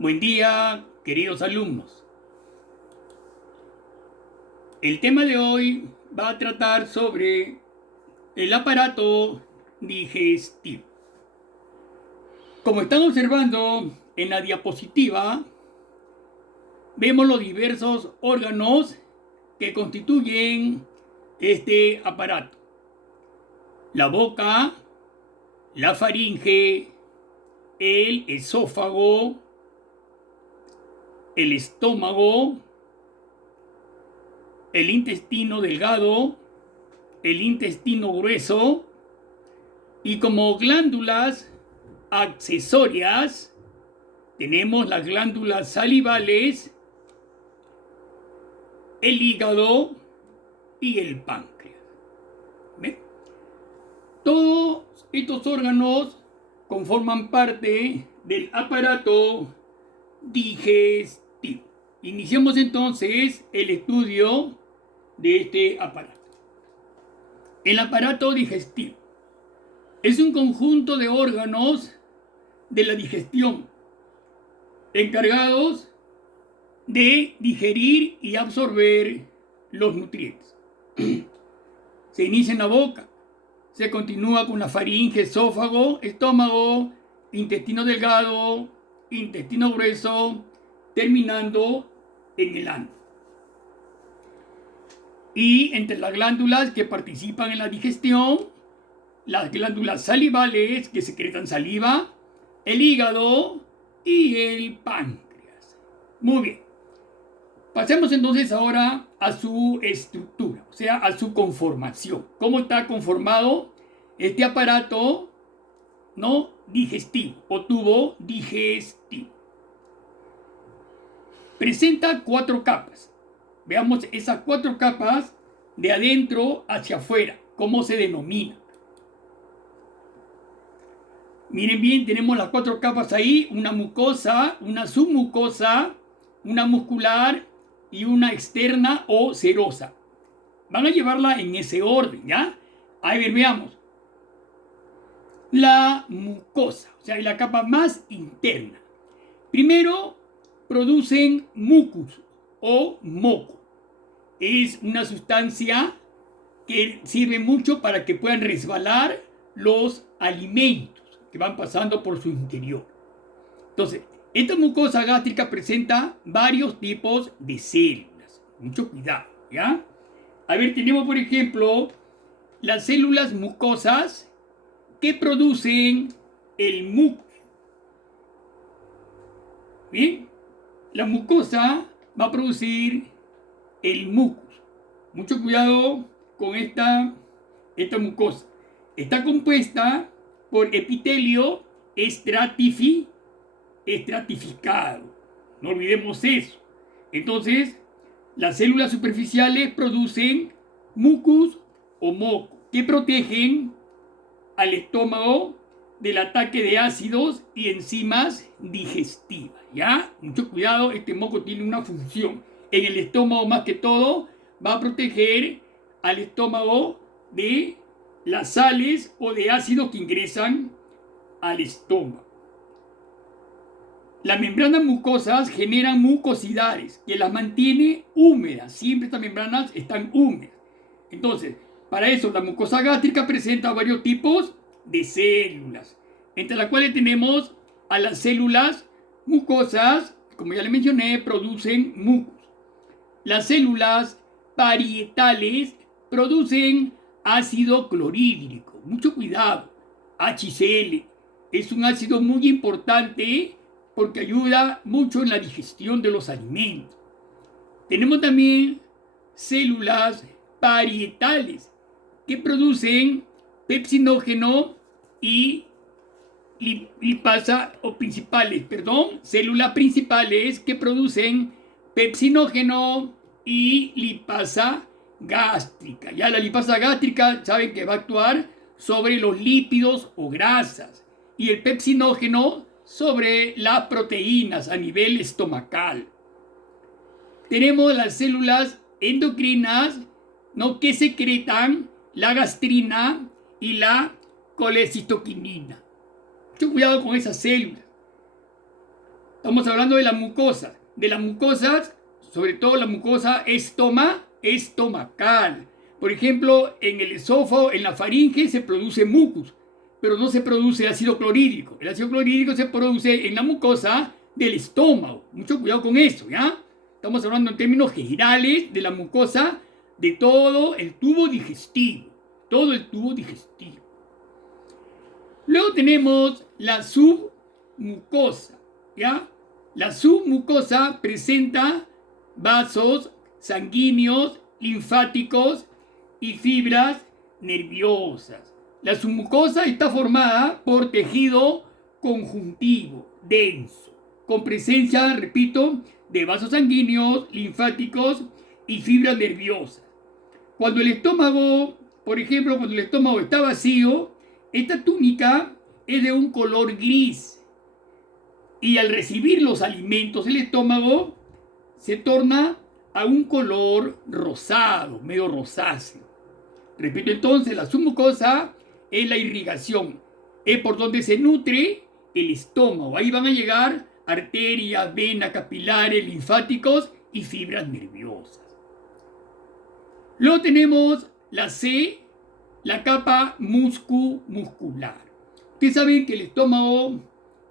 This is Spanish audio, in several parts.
Buen día, queridos alumnos. El tema de hoy va a tratar sobre el aparato digestivo. Como están observando en la diapositiva, vemos los diversos órganos que constituyen este aparato. La boca, la faringe, el esófago, el estómago, el intestino delgado, el intestino grueso y como glándulas accesorias tenemos las glándulas salivales, el hígado y el páncreas. ¿Ven? Todos estos órganos conforman parte del aparato digestivo. Iniciamos entonces el estudio de este aparato. El aparato digestivo es un conjunto de órganos de la digestión encargados de digerir y absorber los nutrientes. Se inicia en la boca, se continúa con la faringe, esófago, estómago, intestino delgado, intestino grueso, terminando en el ano. Y entre las glándulas que participan en la digestión, las glándulas salivales que secretan saliva, el hígado y el páncreas. Muy bien. Pasemos entonces ahora a su estructura, o sea, a su conformación. ¿Cómo está conformado este aparato digestivo o tubo digestivo? Presenta 4 capas. Veamos esas 4 capas de adentro hacia afuera, cómo se denomina. Miren bien, tenemos las 4 capas ahí, una mucosa, una submucosa, una muscular y una externa o serosa. Van a llevarla en ese orden, ¿ya? Ahí veamos. La mucosa, o sea, la capa más interna. Primero producen mucus o moco. Es una sustancia que sirve mucho para que puedan resbalar los alimentos que van pasando por su interior. Entonces, esta mucosa gástrica presenta varios tipos de células. Mucho cuidado, ¿ya? A ver, tenemos por ejemplo las células mucosas que producen el mucus. Bien, la mucosa va a producir el mucus. Mucho cuidado con esta mucosa. Está compuesta por epitelio estratificado. No olvidemos eso. Entonces, las células superficiales producen mucus o moco que protegen al estómago del ataque de ácidos y enzimas digestivas. ¿Ya? Mucho cuidado, este moco tiene una función. En el estómago más que todo va a proteger al estómago de las sales o de ácidos que ingresan al estómago. Las membranas mucosas generan mucosidades que las mantiene húmedas. Siempre estas membranas están húmedas. Entonces, para eso la mucosa gástrica presenta varios tipos de células, entre las cuales tenemos a las células mucosas, como ya les mencioné, producen mucus. Las células parietales producen ácido clorhídrico. Mucho cuidado. HCl es un ácido muy importante porque ayuda mucho en la digestión de los alimentos. Tenemos también células parietales que producen pepsinógeno y lipasa o principales, células principales que producen pepsinógeno y lipasa gástrica. Ya la lipasa gástrica saben que va a actuar sobre los lípidos o grasas y el pepsinógeno sobre las proteínas a nivel estomacal. Tenemos las células endocrinas que secretan la gastrina y la colecitoquinina. Mucho cuidado con esas células. Estamos hablando de la mucosa. De las mucosas, sobre todo la mucosa estomacal. Por ejemplo, en el esófago, en la faringe se produce mucus, pero no se produce ácido clorhídrico. El ácido clorhídrico se produce en la mucosa del estómago. Mucho cuidado con eso, ¿ya? Estamos hablando en términos generales de la mucosa de todo el tubo digestivo. Todo el tubo digestivo. Luego tenemos la submucosa, ¿ya? La submucosa presenta vasos sanguíneos, linfáticos y fibras nerviosas. La submucosa está formada por tejido conjuntivo, denso, con presencia, repito, de vasos sanguíneos, linfáticos y fibras nerviosas. Cuando el estómago, por ejemplo, cuando el estómago está vacío, esta túnica es de un color gris. Y al recibir los alimentos, el estómago se torna a un color rosado, medio rosáceo. Repito entonces, la submucosa es la irrigación, es por donde se nutre el estómago. Ahí van a llegar arterias, venas, capilares, linfáticos y fibras nerviosas. Luego tenemos la C, la capa muscular. Ustedes saben que el estómago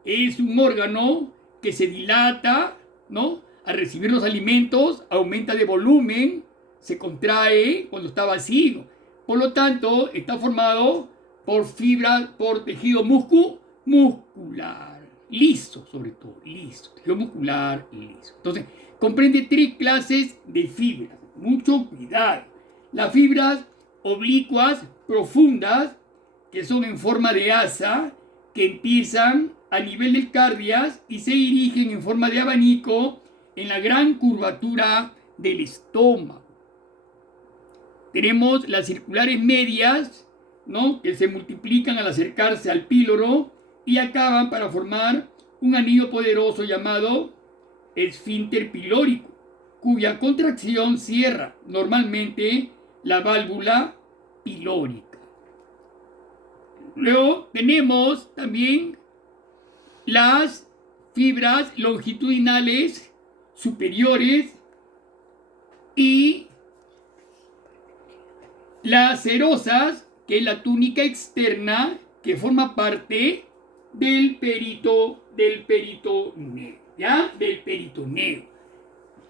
es un órgano que se dilata, ¿no? Al recibir los alimentos, aumenta de volumen, se contrae cuando está vacío. Por lo tanto, está formado por fibras, por tejido muscular, liso sobre todo, liso, tejido muscular liso. Entonces, comprende 3 clases de fibras. Mucho cuidado. Las fibras oblicuas profundas, que son en forma de asa, que empiezan a nivel del cardias y se dirigen en forma de abanico en la gran curvatura del estómago. Tenemos las circulares medias, ¿no? Que se multiplican al acercarse al píloro y acaban para formar un anillo poderoso llamado esfínter pilórico, cuya contracción cierra normalmente la válvula pilórica. Luego tenemos también las fibras longitudinales superiores y las serosas, que es la túnica externa que forma parte del peritoneo, ¿ya? Del peritoneo.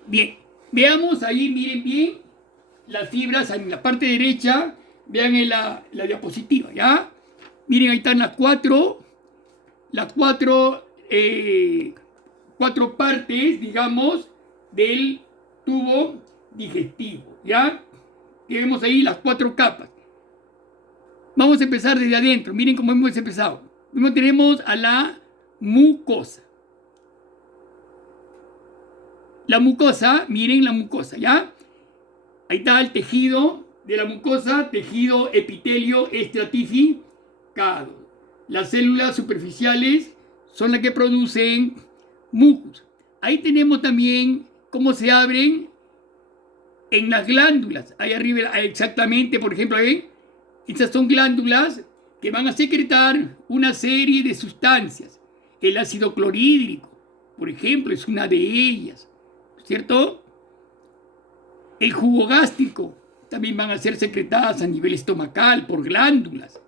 Bien, veamos ahí, miren bien las fibras en la parte derecha, vean en la diapositiva, ¿ya? Miren, ahí están las cuatro partes, digamos, del tubo digestivo, ¿ya? Que vemos ahí las 4 capas. Vamos a empezar desde adentro. Miren cómo hemos empezado. Primero tenemos a la mucosa. La mucosa, miren la mucosa, ¿ya? Ahí está el tejido de la mucosa, tejido epitelio estratificado. Las células superficiales son las que producen mucus. Ahí tenemos también cómo se abren en las glándulas. Ahí arriba, exactamente, por ejemplo, ¿ven? Estas son glándulas que van a secretar una serie de sustancias. El ácido clorhídrico, por ejemplo, es una de ellas, ¿cierto? El jugo gástrico también van a ser secretadas a nivel estomacal por glándulas.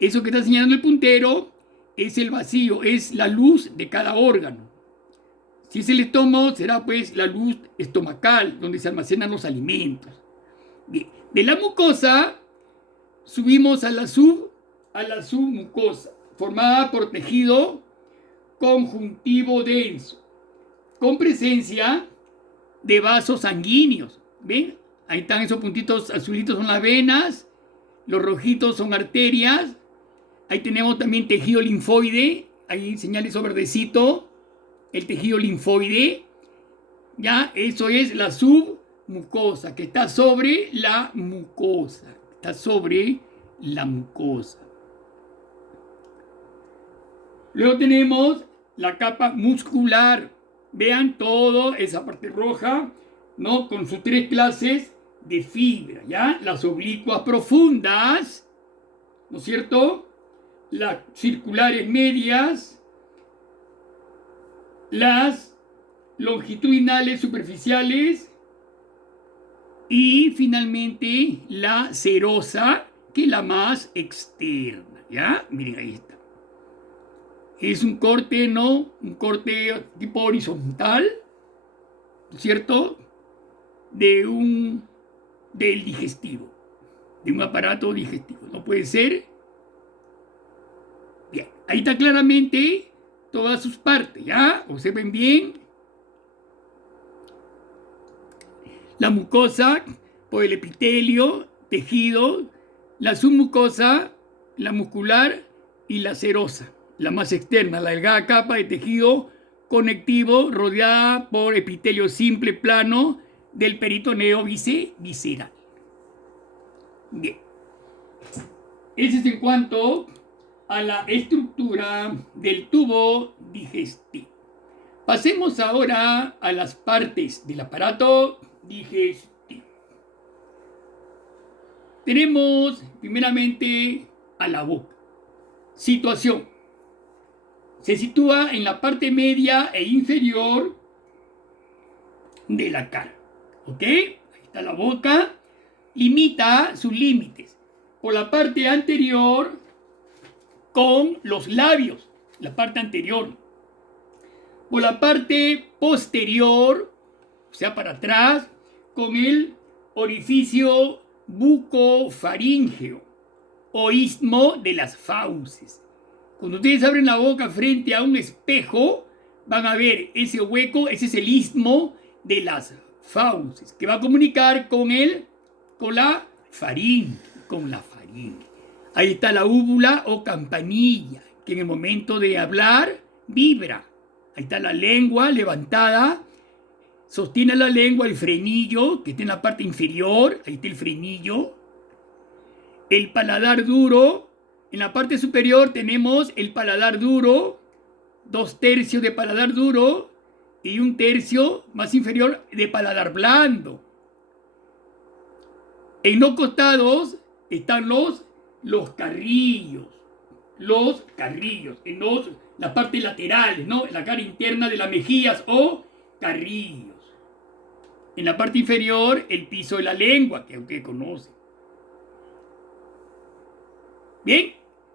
Eso que está señalando el puntero es el vacío, es la luz de cada órgano. Si es el estómago, será pues la luz estomacal, donde se almacenan los alimentos. Bien. De la mucosa subimos a la submucosa, formada por tejido conjuntivo denso, con presencia de vasos sanguíneos. ¿Ven? Ahí están esos puntitos azulitos, son las venas, los rojitos son arterias. Ahí tenemos también tejido linfoide, ahí señala eso verdecito, el tejido linfoide, ya, eso es la submucosa, que está sobre la mucosa, Luego tenemos la capa muscular, vean todo, esa parte roja, ¿no? Con sus 3 clases de fibra, ¿ya? Las oblicuas profundas, ¿no es cierto? Las circulares medias las longitudinales superficiales y finalmente la serosa, que es la más externa. ¿Ya? Miren, ahí está. Es un corte, ¿no? Un corte tipo horizontal, ¿cierto? Del digestivo, de un aparato digestivo. No puede ser. Bien, ahí está claramente todas sus partes, ¿ya? Observen bien. La mucosa por el epitelio, tejido, la submucosa, la muscular y la serosa, la más externa, la delgada capa de tejido conectivo rodeada por epitelio simple plano del peritoneo visceral. Bien, eso es en cuanto a la estructura del tubo digestivo. Pasemos ahora a las partes del aparato digestivo. Tenemos primeramente a la boca. Situación. Se sitúa en la parte media e inferior de la cara. ¿Ok? Ahí está la boca. Limita sus límites por la parte anterior con los labios, la parte anterior. Por la parte posterior, o sea, para atrás, con el orificio bucofaríngeo o istmo de las fauces. Cuando ustedes abren la boca frente a un espejo, van a ver ese hueco, ese es el istmo de las fauces, que va a comunicar con la faringe, Ahí está la úvula o campanilla, que en el momento de hablar vibra. Ahí está la lengua levantada. Sostiene la lengua el frenillo, que está en la parte inferior. Ahí está el frenillo. El paladar duro. En la parte superior tenemos el paladar duro. 2/3 de paladar duro. Y 1/3 más inferior de paladar blando. En los costados están los carrillos. En las partes laterales, ¿no? En la cara interna de las mejillas o carrillos. En la parte inferior, el piso de la lengua, que usted conoce. Bien,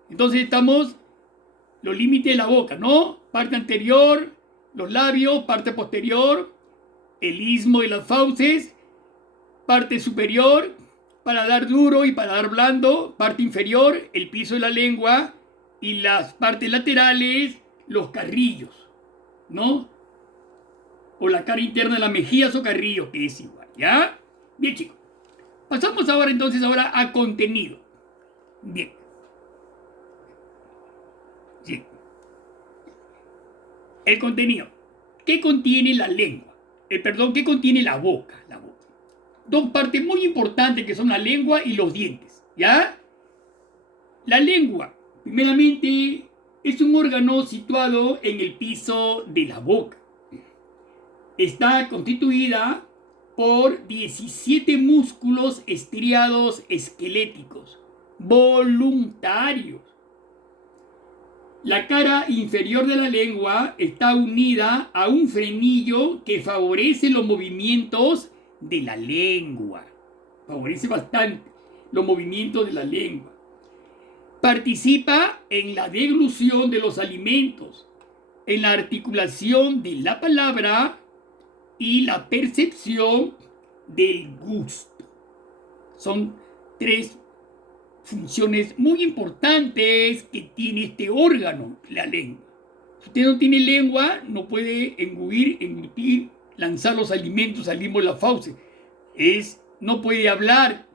entonces estamos los límites de la boca, ¿no? Parte anterior, los labios, parte posterior, el istmo de las fauces, parte superior, paladar duro y paladar blando, parte inferior, el piso de la lengua y las partes laterales, los carrillos, ¿no? O la cara interna de las mejillas o carrillos, que es igual, ¿ya? Bien, chicos. Pasamos entonces a contenido. Bien. Sí. El contenido. ¿Qué contiene la lengua? ¿Qué contiene la boca? Dos partes muy importantes que son la lengua y los dientes, ¿ya? La lengua, primeramente, es un órgano situado en el piso de la boca. Está constituida por 17 músculos estriados esqueléticos, voluntarios. La cara inferior de la lengua está unida a un frenillo que favorece los movimientos de la lengua. Favorece bastante los movimientos de la lengua. Participa en la deglución de los alimentos, en la articulación de la palabra y la percepción del gusto. Son 3 funciones muy importantes que tiene este órgano, la lengua. Si usted no tiene lengua, no puede englutir, lanzar los alimentos al istmo de la fauce. No puede hablar.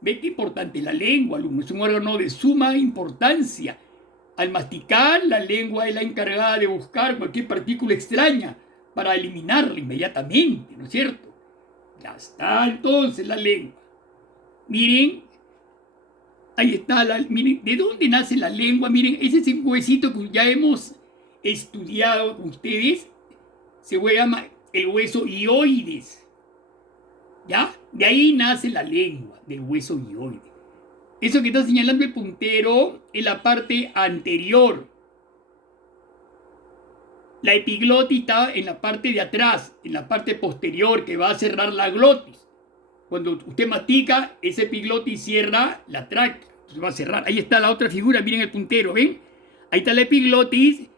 ¿Ve qué importante es la lengua, alumno? Es un órgano de suma importancia. Al masticar, la lengua es la encargada de buscar cualquier partícula extraña para eliminarla inmediatamente, ¿no es cierto? Ya está entonces la lengua. Miren, ahí está, miren, ¿de dónde nace la lengua? Miren, ese es un huesito que ya hemos estudiado con ustedes. Se llama el hueso hioides. ¿Ya? De ahí nace la lengua, del hueso hioides. Eso que está señalando el puntero es la parte anterior. La epiglotis está en la parte de atrás, en la parte posterior que va a cerrar la glotis. Cuando usted mastica, esa epiglotis cierra la tráquea. Entonces va a cerrar. Ahí está la otra figura, miren el puntero, ¿ven? Ahí está la epiglotis.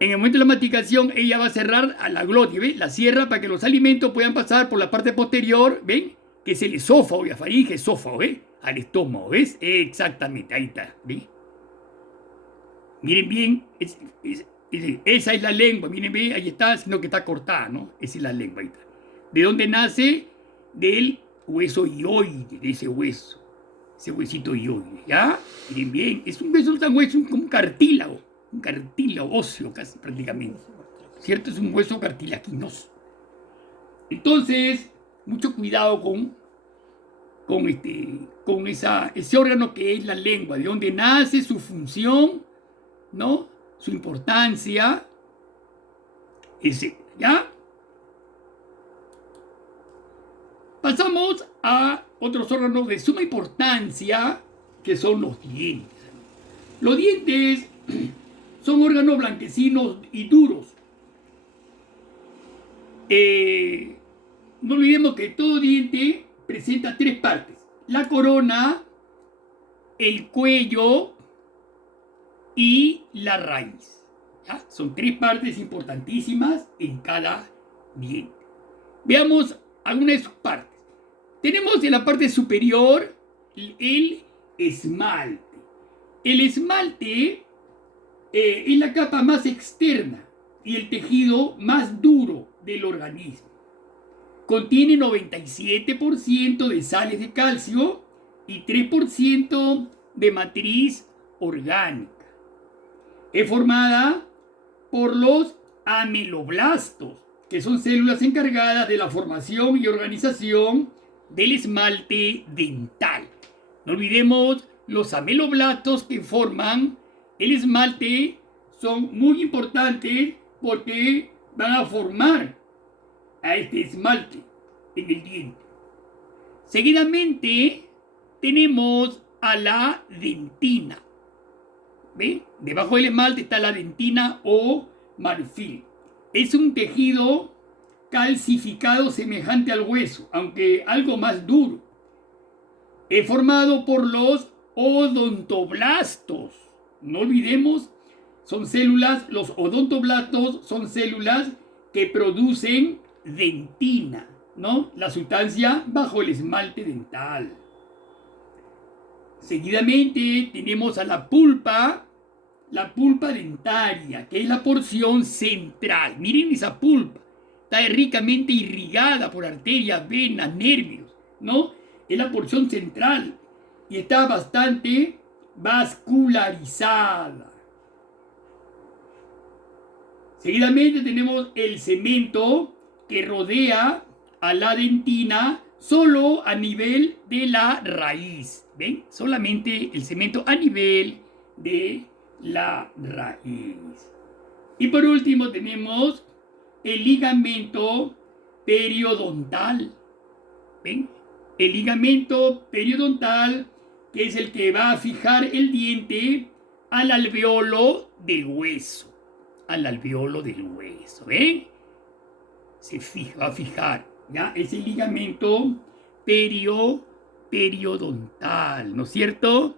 En el momento de la masticación, ella va a cerrar a la glotis, ¿ven? La cierra para que los alimentos puedan pasar por la parte posterior, ¿ven? Que es el esófago, la faringe esófago, ¿ven? Al estómago, ¿ves? Exactamente, ahí está, ¿ven? Miren bien, esa es la lengua, miren bien, ahí está, sino que está cortada, ¿no? Esa es la lengua, ahí está. ¿De dónde nace? Del hueso hioide, de ese hueso, ese huesito hioide, ¿ya? Miren bien, es un hueso tan hueso como un cartílago óseo casi prácticamente, ¿cierto? Es un hueso cartilaginoso. Entonces, mucho cuidado con ese órgano que es la lengua, de dónde nace, su función, ¿no? Su importancia, ¿ya? Pasamos a otros órganos de suma importancia, que son los dientes. Los dientes son órganos blanquecinos y duros. No olvidemos que todo diente presenta tres partes: la corona, el cuello y la raíz. ¿Ya? Son tres partes importantísimas en cada diente. Veamos algunas de sus partes. Tenemos en la parte superior el esmalte. El esmalte es la capa más externa y el tejido más duro del organismo. Contiene 97% de sales de calcio y 3% de matriz orgánica. Es formada por los ameloblastos, que son células encargadas de la formación y organización del esmalte dental. No olvidemos, los ameloblastos que forman el esmalte son muy importantes porque van a formar a este esmalte en el diente. Seguidamente tenemos a la dentina. ¿Ven? Debajo del esmalte está la dentina o marfil. Es un tejido calcificado semejante al hueso, aunque algo más duro. Es formado por los odontoblastos. No olvidemos, los odontoblastos son células que producen dentina, ¿no? La sustancia bajo el esmalte dental. Seguidamente tenemos a la pulpa dentaria, que es la porción central. Miren esa pulpa, está ricamente irrigada por arterias, venas, nervios, ¿no? Es la porción central y está bastante vascularizada. Seguidamente tenemos el cemento que rodea a la dentina solo a nivel de la raíz. ¿Ven? Solamente el cemento a nivel de la raíz. Y por último tenemos el ligamento periodontal. ¿Ven? El ligamento periodontal, que es el que va a fijar el diente al alveolo del hueso. Al alveolo del hueso. ¿Ven? Va a fijar. ¿Ya? Es el ligamento periodontal, ¿no es cierto?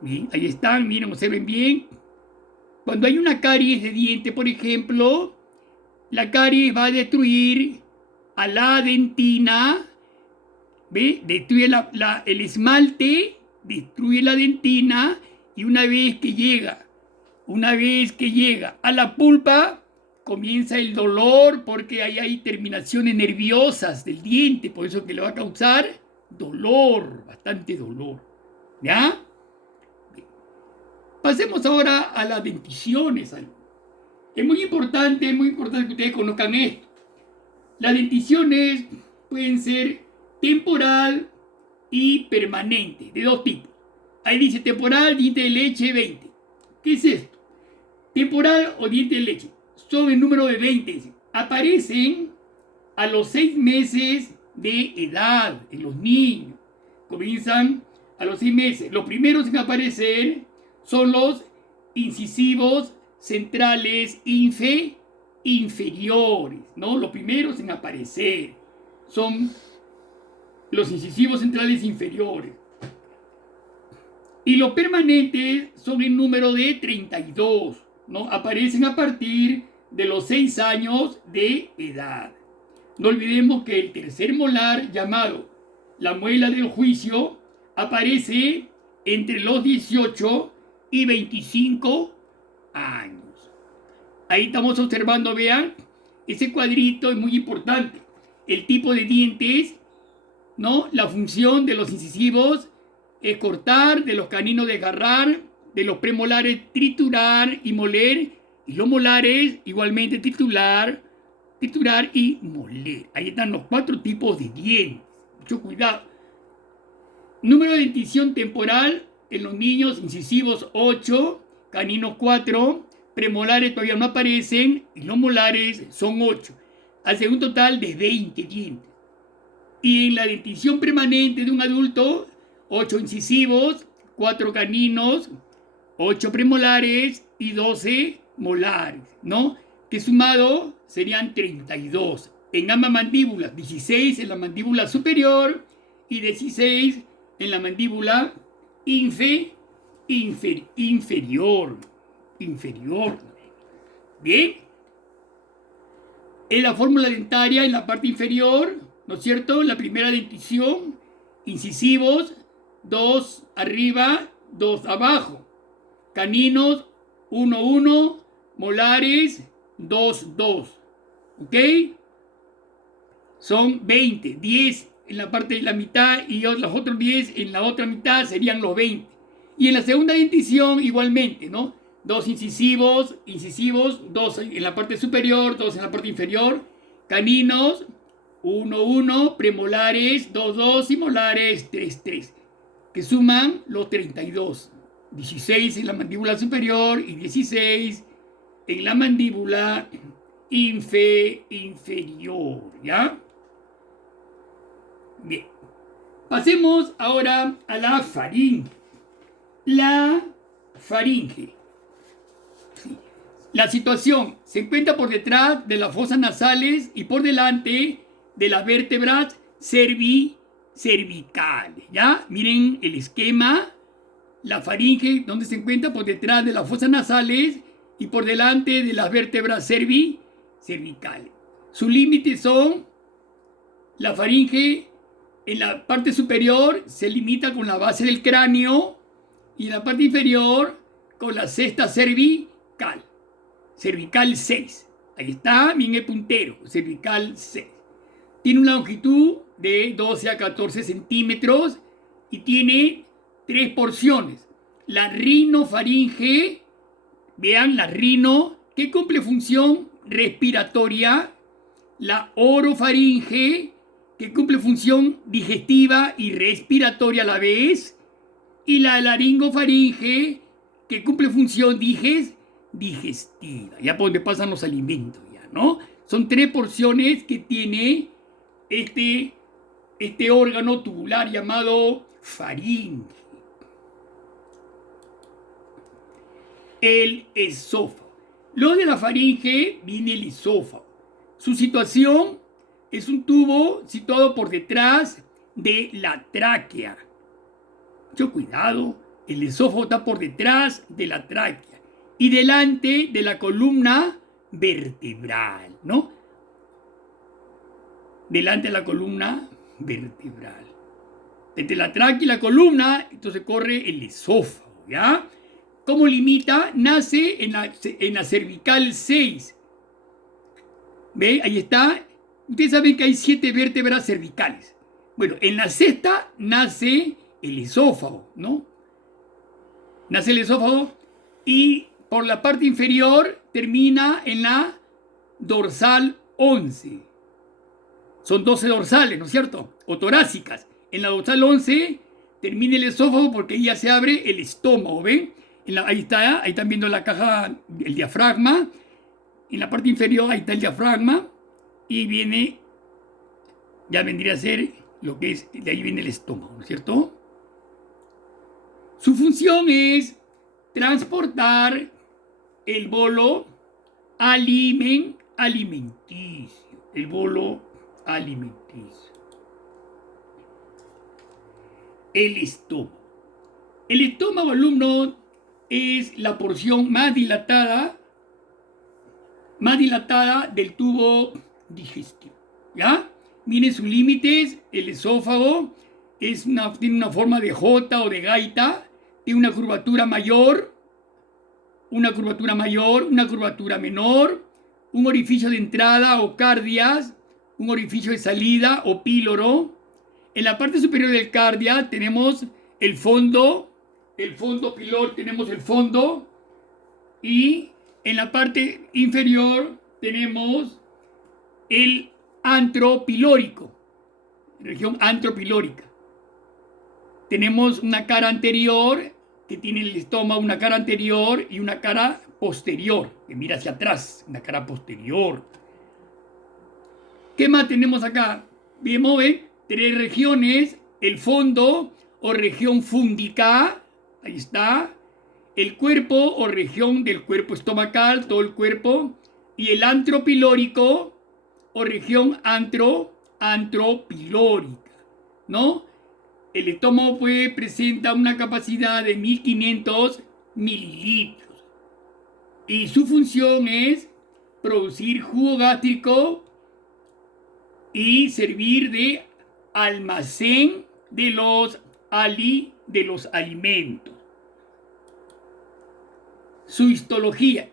Bien, ahí están, miren, observen bien. Cuando hay una caries de diente, por ejemplo, la caries va a destruir a la dentina, ¿ve? Destruye el esmalte, destruye la dentina, y una vez que llega a la pulpa, comienza el dolor porque ahí hay terminaciones nerviosas del diente, por eso que le va a causar dolor, bastante dolor. ¿Ya? Bien. Pasemos ahora a las denticiones. Es muy importante que ustedes conozcan esto. Las denticiones pueden ser temporal y permanente, de dos tipos. Ahí dice temporal, diente de leche 20. ¿Qué es esto? Temporal o diente de leche son el número de 20. Aparecen a los 6 meses de edad en los niños. Comienzan a los 6 meses. Los primeros en aparecer son los incisivos centrales inferiores, ¿no? Los primeros en aparecer son los incisivos centrales inferiores. Y los permanentes son el número de 32, ¿no? Aparecen a partir de los 6 años de edad. No olvidemos que el tercer molar, llamado la muela del juicio, aparece entre los 18 y 25 años. Ahí estamos observando, vean, ese cuadrito es muy importante. El tipo de dientes, ¿no? La función de los incisivos es cortar, de los caninos desgarrar, de los premolares triturar y moler, y los molares igualmente triturar y moler. Ahí están los 4 tipos de dientes. Mucho cuidado. Número de dentición temporal en los niños: incisivos 8, caninos 4, premolares todavía no aparecen y los molares son 8. Hace un total de 20 dientes. Y en la dentición permanente de un adulto, 8 incisivos, 4 caninos, 8 premolares y 12 molares, ¿no? Que sumado serían 32. En ambas mandíbulas, 16 en la mandíbula superior y 16 en la mandíbula inferior. Bien. En la fórmula dentaria, en la parte inferior, ¿no es cierto? La primera dentición, incisivos, 2 arriba, 2 abajo. Caninos, 1, 1. Molares, 2, 2. ¿Ok? Son 20, 10 en la parte de la mitad y los otros 10 en la otra mitad serían los 20. Y en la segunda dentición igualmente, ¿no? 2 incisivos, 2 en la parte superior, 2 en la parte inferior. Caninos, 1, 1. Premolares, 2, 2. Y molares, 3, 3. Que suman los 32. 16 en la mandíbula superior y 16 en la mandíbula inferior, ¿ya? Bien. Pasemos ahora a la faringe. La faringe. Sí. La situación se encuentra por detrás de las fosas nasales y por delante de las vértebras cervicales, ¿ya? Miren el esquema. La faringe, donde se encuentra por detrás de las fosas nasales y por delante de las vértebras cervicales. Sus límites son: la faringe en la parte superior se limita con la base del cráneo y en la parte inferior con la cesta cervical 6. Ahí está, bien el puntero, cervical 6. Tiene una longitud de 12 a 14 centímetros y tiene 3 porciones. La rinofaringe, vean, la rino, que cumple función respiratoria. La orofaringe, que cumple función digestiva y respiratoria a la vez. Y la laringofaringe, que cumple función digestiva. Ya por donde pasan los alimentos, ya, ¿no? Son 3 porciones que tiene este órgano tubular llamado faringe. El esófago. Luego de la faringe viene el esófago. Su situación es un tubo situado por detrás de la tráquea. Mucho cuidado, el esófago está por detrás de la tráquea y delante de la columna vertebral, ¿no? Delante de la columna vertebral. Entre la tráquea y la columna, entonces corre el esófago, ¿ya? ¿Cómo limita? Nace en la cervical 6. ¿Ve? Ahí está. Ustedes saben que hay 7 vértebras cervicales. Bueno, en la sexta nace el esófago, ¿no? Nace el esófago y por la parte inferior termina en la dorsal 11. Son 12 dorsales, ¿no es cierto? O torácicas. En la dorsal 11 termina el esófago porque ahí ya se abre el estómago, ¿ven? Ahí están viendo la caja, el diafragma. En la parte inferior ahí está el diafragma. Y viene, ya vendría a ser lo que es, de ahí viene el estómago, ¿no es cierto? Su función es transportar el bolo alimenticio. El bolo alimenticio. El estómago. El estómago, alumnos, es la porción más dilatada del tubo digestivo. ¿Ya? Miren sus límites. El esófago tiene una forma de J o de gaita, tiene una curvatura mayor, una curvatura menor, un orificio de entrada o cardias, un orificio de salida o píloro. En la parte superior del cardia tenemos el fondo pilor, tenemos el fondo, y en la parte inferior tenemos el antro pilórico, región antropilórica. Tenemos una cara anterior que tiene el estómago, una cara anterior y una cara posterior, que mira hacia atrás, una cara posterior. ¿Qué más tenemos acá? Vemos, ¿ven? 3 regiones, el fondo o región fúndica, ahí está, el cuerpo o región del cuerpo estomacal, todo el cuerpo, y el antro pilórico o región antropilórica, ¿no? El estómago presenta una capacidad de 1500 mililitros y su función es producir jugo gástrico y servir de almacén de los alimentos. Su histología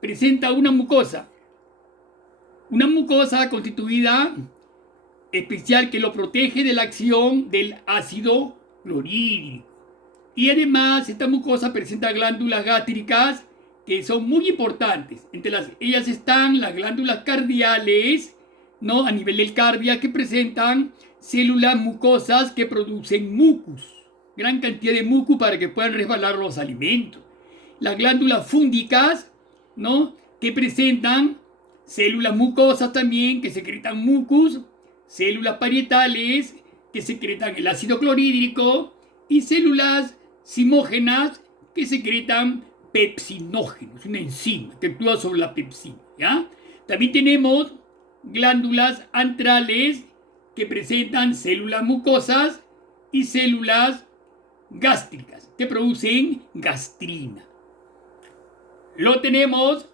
presenta una mucosa constituida especial que lo protege de la acción del ácido clorhídrico. Y además esta mucosa presenta glándulas gástricas que son muy importantes. Entre ellas están las glándulas cardiales, ¿no? A nivel del cardia, que presentan células mucosas que producen mucus, gran cantidad de mucus para que puedan resbalar los alimentos. Las glándulas fúndicas, ¿no? Que presentan células mucosas también que secretan mucus, células parietales que secretan el ácido clorhídrico y células zimógenas que secretan pepsinógenos, una enzima que actúa sobre la pepsina, ¿ya? También tenemos glándulas antrales que presentan células mucosas y células gástricas que producen gastrina. Luego tenemos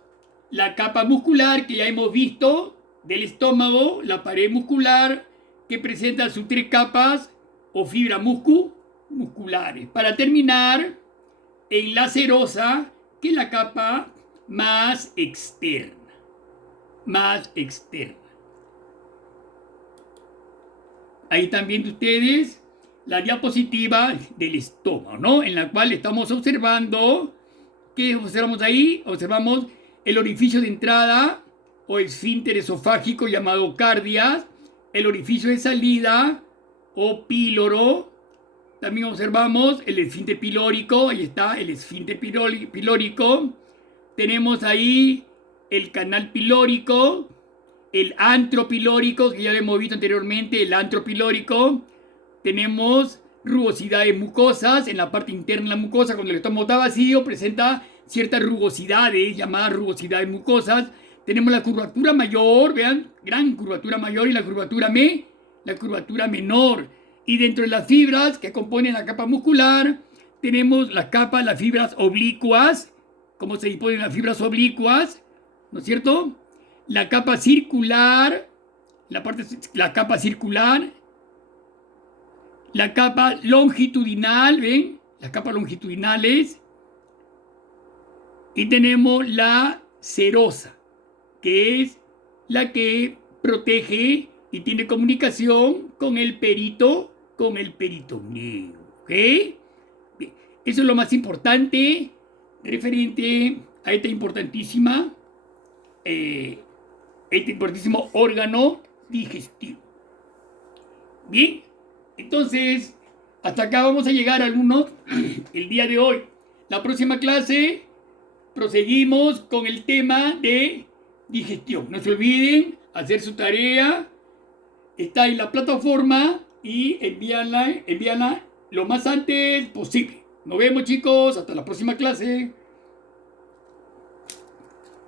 la capa muscular que ya hemos visto del estómago, la pared muscular que presenta sus 3 capas o fibras musculares. Para terminar en la serosa, que es la capa más externa. Ahí también ustedes la diapositiva del estómago, ¿no? En la cual estamos observando, ¿qué observamos ahí? Observamos el orificio de entrada o esfínter esofágico llamado cardias, el orificio de salida o píloro. También observamos el esfínter pilórico, ahí está el esfínter pilórico. Tenemos ahí el canal pilórico, el antro pilórico, que ya lo hemos visto anteriormente, el antro pilórico. Tenemos rugosidades mucosas en la parte interna de la mucosa. Cuando el estómago está vacío presenta ciertas rugosidades llamadas rugosidades mucosas. Tenemos la curvatura mayor, vean, gran curvatura mayor, y la curvatura menor. Y dentro de las fibras que componen la capa muscular tenemos las fibras oblicuas. ¿Cómo se disponen las fibras oblicuas? ¿No es cierto? La capa circular, la capa longitudinal, ¿ven? Las capas longitudinales. Y tenemos la serosa, que es la que protege y tiene comunicación con el peritoneo. ¿Ok? Bien. Eso es lo más importante referente a este importantísimo órgano digestivo. Bien, entonces hasta acá vamos a llegar, alumnos, el día de hoy. La próxima clase proseguimos con el tema de digestión. No se olviden hacer su tarea. Está en la plataforma y envíala lo más antes posible. Nos vemos, chicos, hasta la próxima clase.